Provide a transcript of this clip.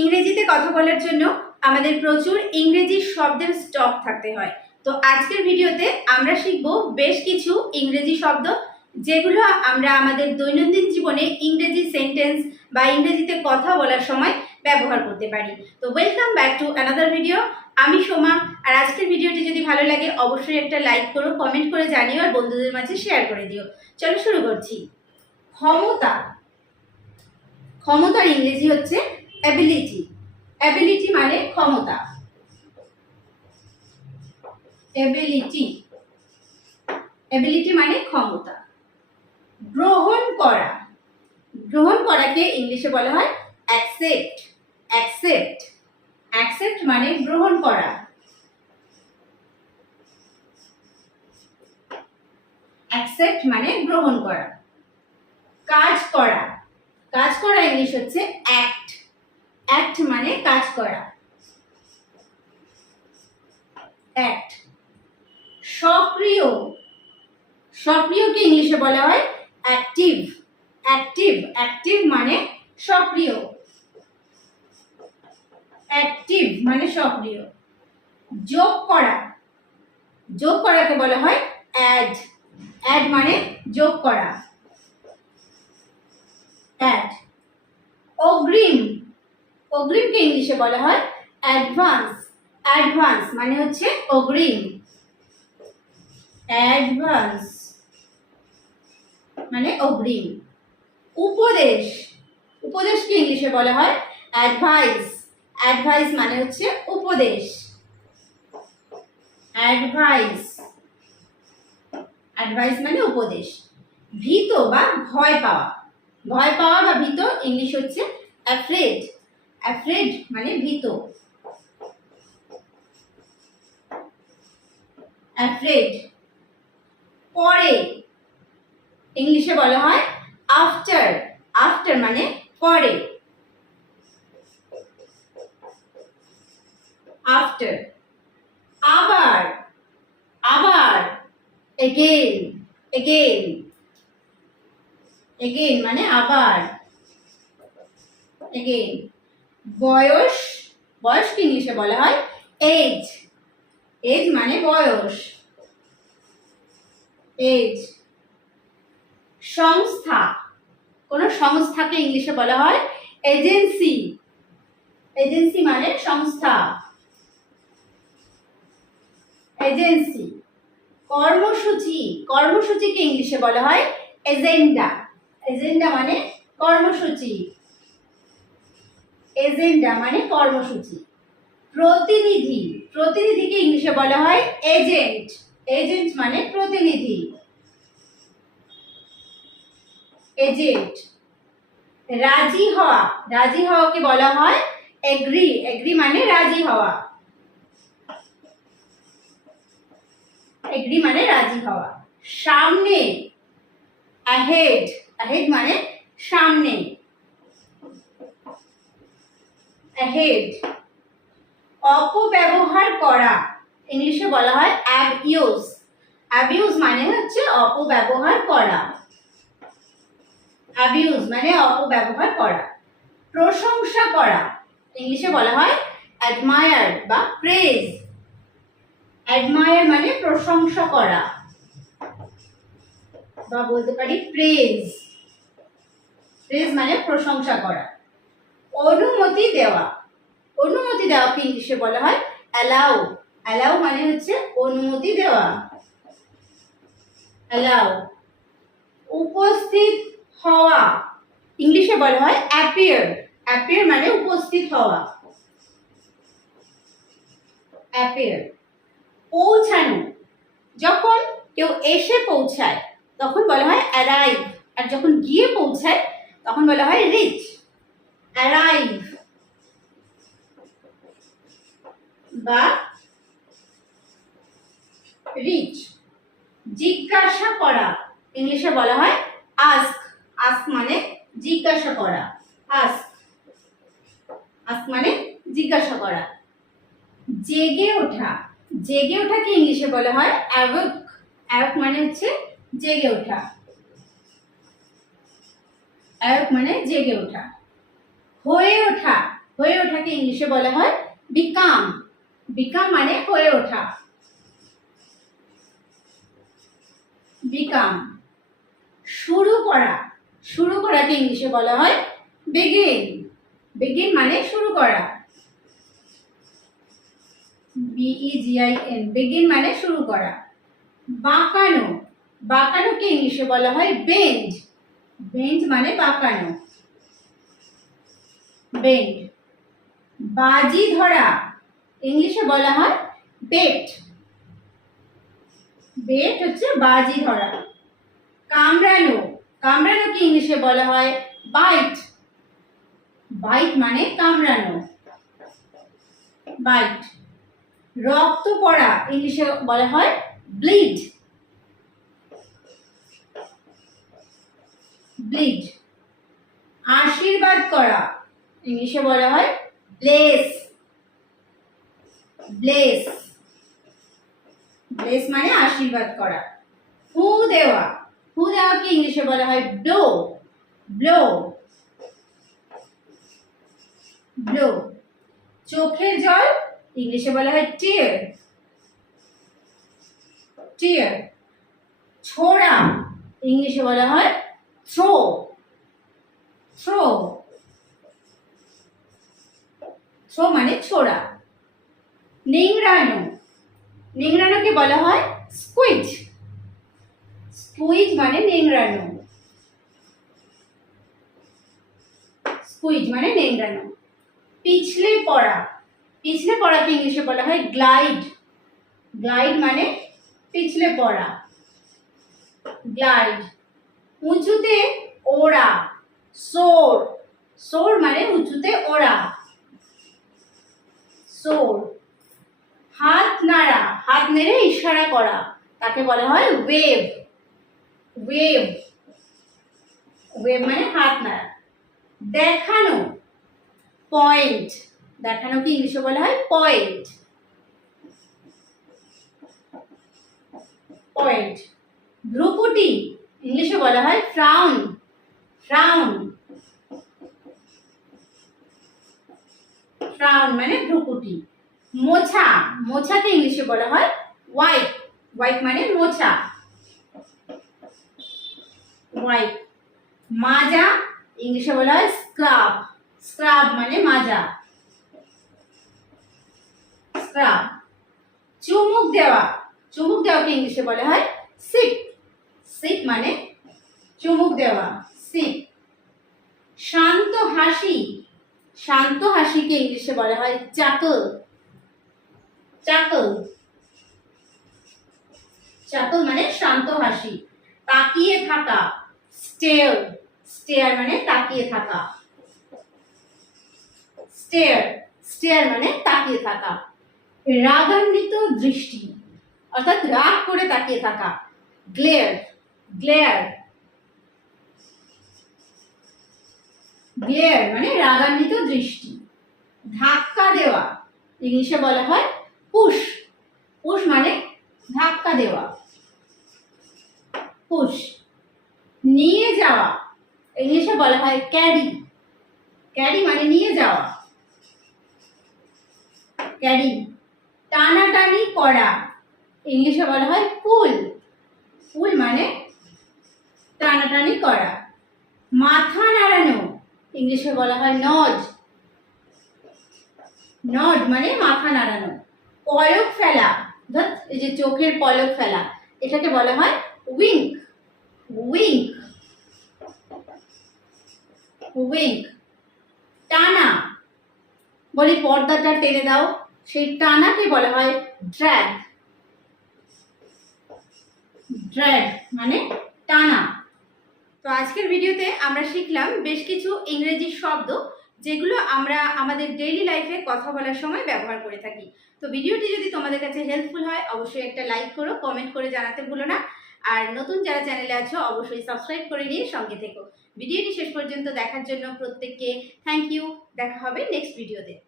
ইংরেজিতে কথা বলার জন্য আমাদের প্রচুর ইংরেজি শব্দের স্টক থাকতে হয়। তো আজকের ভিডিওতে আমরা শিখব বেশ কিছু ইংরেজি শব্দ, যেগুলো আমরা আমাদের দৈনন্দিন জীবনে ইংরেজি সেন্টেন্স বা ইংরেজিতে কথা বলার সময় ব্যবহার করতে পারি। তো welcome back to another video. আমি সোমা। আর আজকের ভিডিওটি যদি ভালো লাগে অবশ্যই একটা লাইক করো, কমেন্ট করে জানিও, আর বন্ধুদের মাঝে শেয়ার করে দিও। চলো শুরু করছি। ক্ষমতা। ক্ষমতার ইংরেজি হচ্ছে অ্যাবিলিটি। অ্যাবিলিটি মানে ক্ষমতা। অ্যাবিলিটি, অ্যাবিলিটি মানে ক্ষমতা। গ্রহণ করা। গ্রহণ করাকে ইংলিশে বলা হয় অ্যাকসেপ্ট। অ্যাকসেপ্ট, অ্যাকসেপ্ট মানে গ্রহণ করা। অ্যাকসেপ্ট মানে গ্রহণ করা। কাজ করা। কাজ করা ইংলিশ হচ্ছে অ্যাক্ট। অ্যাক্ট মানে কাজ করা। অ্যাক্ট। সক্রিয়। সক্রিয়কে ইংলিশে বলা হয় অ্যাক্টিভ। অ্যাক্টিভ, অ্যাক্টিভ মানে সক্রিয়। অ্যাক্টিভ মানে সক্রিয়। যোগ করা। যোগ করাকে বলা হয় অ্যাড। অ্যাড মানে যোগ করা। অ্যাড। অগ্রিম। অগ্রিমকে ইংলিশে বলা হয় অ্যাডভান্স। অ্যাডভান্স মানে হচ্ছে অগ্রিম। অ্যাডভান্স মানে অগ্রিম। উপদেশ। উপদেশকে ইংলিশে বলা হয় অ্যাডভাইস। অ্যাডভাইস মানে হচ্ছে উপদেশ। অ্যাডভাইস, অ্যাডভাইস মানে উপদেশ। ভীত বা ভয় পাওয়া। ভয় পাওয়া বা ভীত ইংলিশ হচ্ছে অ্যাফ্রেড। অ্যাফ্রেড মানে ভীত। অ্যাফ্রেড। পরে ইংলিশে বলা হয় আফটার। আফটার মানে পরে। আফটার। আবার। আবার এগেইন। এগেইন। এগেইন মানে আবার। এগেইন। বয়স। বয়সকে ইংলিশে বলা হয় এজ। এজ মানে বয়স। এজ। সংস্থা। কোন সংস্থাকে ইংলিশে বলা হয় এজেন্সি। এজেন্সি মানে সংস্থা। এজেন্সি। কর্মসূচি। কর্মসূচিকে ইংলিশে বলা হয় এজেন্ডা। এজেন্ডা মানে কর্মসূচি। এজেন্ডা মানে কর্মসূচি। প্রতিনিধি। প্রতিনিধিকে ইংলিশে বলা হয় এজেন্ট। এজেন্ট মানে প্রতিনিধি। এজেন্ট। রাজি হওয়া। রাজি হওয়াকে বলা হয় এগ্রি। এগ্রি মানে রাজি হওয়া। এগ্রি মানে রাজি হওয়া। সামনে। অ্যাহেড। অ্যাহেড মানে সামনে। অ্যাহেড। অপব্যবহার করা ইংলিশে বলা হয় অ্যাবিউজ। অ্যাবিউজ মানে হচ্ছে অপব্যবহার করা। অ্যাবিউজ মানে অপব্যবহার করা। প্রশংসা করা ইংলিশে বলা হয় অ্যাডমায়ার বা প্রেজ। অ্যাডমায়ার মানে প্রশংসা করা, বা বলতে পারি প্রেজ। প্রেজ মানে প্রশংসা করা। অনুমতি দেওয়া। অনুমতি দেওয়াকে ইংলিশে বলা হয় অ্যালাউ। অ্যালাউ মানে হচ্ছে অনুমতি দেওয়া। অ্যালাউ। উপস্থিত হওয়া ইংলিশে বলা হয় অ্যাপিয়ার। অ্যাপিয়ার মানে উপস্থিত হওয়া। অ্যাপিয়ার। পৌঁছানো। যখন কেউ এসে পৌঁছায় তখন বলা হয় অ্যারাইভ, আর যখন গিয়ে পৌঁছায় তখন বলা হয় রিচ। অ্যারাইভ বা রিচ। জিজ্ঞাসা করা ইংলিশে বলা হয় আস্ক। আস্ক মানে জিজ্ঞাসা করা। আস্ক। আস্ক মানে জিজ্ঞাসা করা। জেগে ওঠা। জেগে ওঠাকে ইংলিশে বলা হয় অ্যাওয়েক। অ্যাওয়েক মানে হচ্ছে জেগে ওঠা। অ্যাওয়েক মানে জেগে ওঠা। হয়ে ওঠা। হয়ে ওঠা ইংলিশে বলা হয় বিকাম। বিকাম মানে হয়ে ওঠা। বিকাম। শুরু করা, শুরু করাকে ইংলিশে বলা হয় begin। begin মানে শুরু করা। begin, begin মানে শুরু করা। বাঁকানো, বাঁকানোকে ইংলিশে বলা হয় bend। bend মানে বাঁকানো। bend। বাজি ধরা ইংলিশে বলা হয় bet। bet হচ্ছে বাজি ধরা। কামড়ানো, কামড়ানোকে ইংলিশে বলা হয় bite। bite মানে কামড়ানো। bite। রক্ত পড়া ইংলিশে বলা হয় bleed। bleed। আশীর্বাদ করা ইংলিশে বলা হয় bless। bless। bless মানে আশীর্বাদ করা। ফু দেওয়া, ফু দেওয়াকে ইংলিশে বলা হয় blow। blow। blow। চোখের জল ইংলিশে বলা হয় tear। tear। ছোড়া ইংলিশে বলা হয় throw। throw। throw মানে ছোড়া। নিংড়ানো, নিংড়ানোকে বলা হয় squeeze। squeeze মানে নিংড়ানো। squeeze মানে নিংড়ানো। পিছলে পড়া, পিছলে পড়াকে ইংলিশে বলা হয় গ্লাইড। গ্লাইড মানে পিছলে পড়া। গ্লাইড। উঁচুতে ওড়া, সোর। সোর মানে উঁচুতে ওড়া। সোর। হাত নাড়া, হাত নেড়ে ইশারা করা তাকে বলা হয় ওয়েভ। ওয়েভ। ওয়েভ মানে হাত নাড়া। দেখানো, পয়েন্ট। দেখানোকে ইংলিশে বলা হয় পয়েন্ট। পয়েন্ট। ভ্রুকুটি ইংলিশে বলা হয় ফ্রাউন। ফ্রাউন। ফ্রাউন মানে ভ্রুকুটি। মোছা, মোছাকে ইংলিশে বলা হয় ওয়াইপ। ওয়াইপ মানে মোছা। ওয়াইপ। মাজা ইংলিশে বলা হয় স্ক্রাব। স্ক্রাব মানে মাজা। স্ক্রাব। চুমুক দেওয়া, চুমুক দেওয়াকে ইংলিশে বলা হয় সিপ। সিপ মানে চুমুক দেওয়া। সিপ। শান্ত হাসি, শান্ত হাসিকে ইংলিশে বলা হয় চাকল। চাকল। চাকল মানে শান্ত হাসি। তাকিয়ে থাকা, স্টেয়ার। স্টেয়ার মানে তাকিয়ে থাকা। স্টেয়ার। স্টেয়ার মানে তাকিয়ে থাকা। রাগান্বিত দৃষ্টি অর্থাৎ রাগ করে তাকিয়ে থাকা, গ্লেয়ার। গ্লেয়ার। গ্লেয়ার মানে রাগান্বিত দৃষ্টি। ধাক্কা দেওয়া ইংলিশে বলা হয় পুশ। পুশ মানে ধাক্কা দেওয়া। পুশ। নিয়ে যাওয়া ইংলিশে বলা হয় ক্যারি। ক্যারি মানে নিয়ে যাওয়া। ক্যারি। টানাটানি করা ইংলিশে বলা হয় পুল। পুল মানে টানাটানি করা। মাথা নাড়ানো ইংলিশে বলা হয় নড। নড মানে মাথা নাড়ানো। পলক ফেলা, ধর এই যে চোখের পলক ফেলা, এটাকে বলা হয় উইঙ্ক। উইঙ্ক। উইঙ্ক। টানা, বলি পর্দাটা টেনে দাও, সেই টানাকে বলা হয় ড্র্যাগ। ড্র্যাগ মানে টানা। তো আজকের ভিডিওতে আমরা শিখলাম বেশ কিছু ইংরেজি শব্দ যেগুলো আমরা আমাদের ডেইলি লাইফে কথা বলার সময় ব্যবহার করে থাকি। তো ভিডিওটি যদি তোমাদের কাছে হেল্পফুল হয় অবশ্যই একটা লাইক করো, কমেন্ট করে জানাতে ভুলো না। আর নতুন যারা চ্যানেলে আছো অবশ্যই সাবস্ক্রাইব করে নিয়ে সঙ্গে থেকো। ভিডিওটি শেষ পর্যন্ত দেখার জন্য প্রত্যেককে থ্যাংক ইউ। দেখা হবে নেক্সট ভিডিওতে।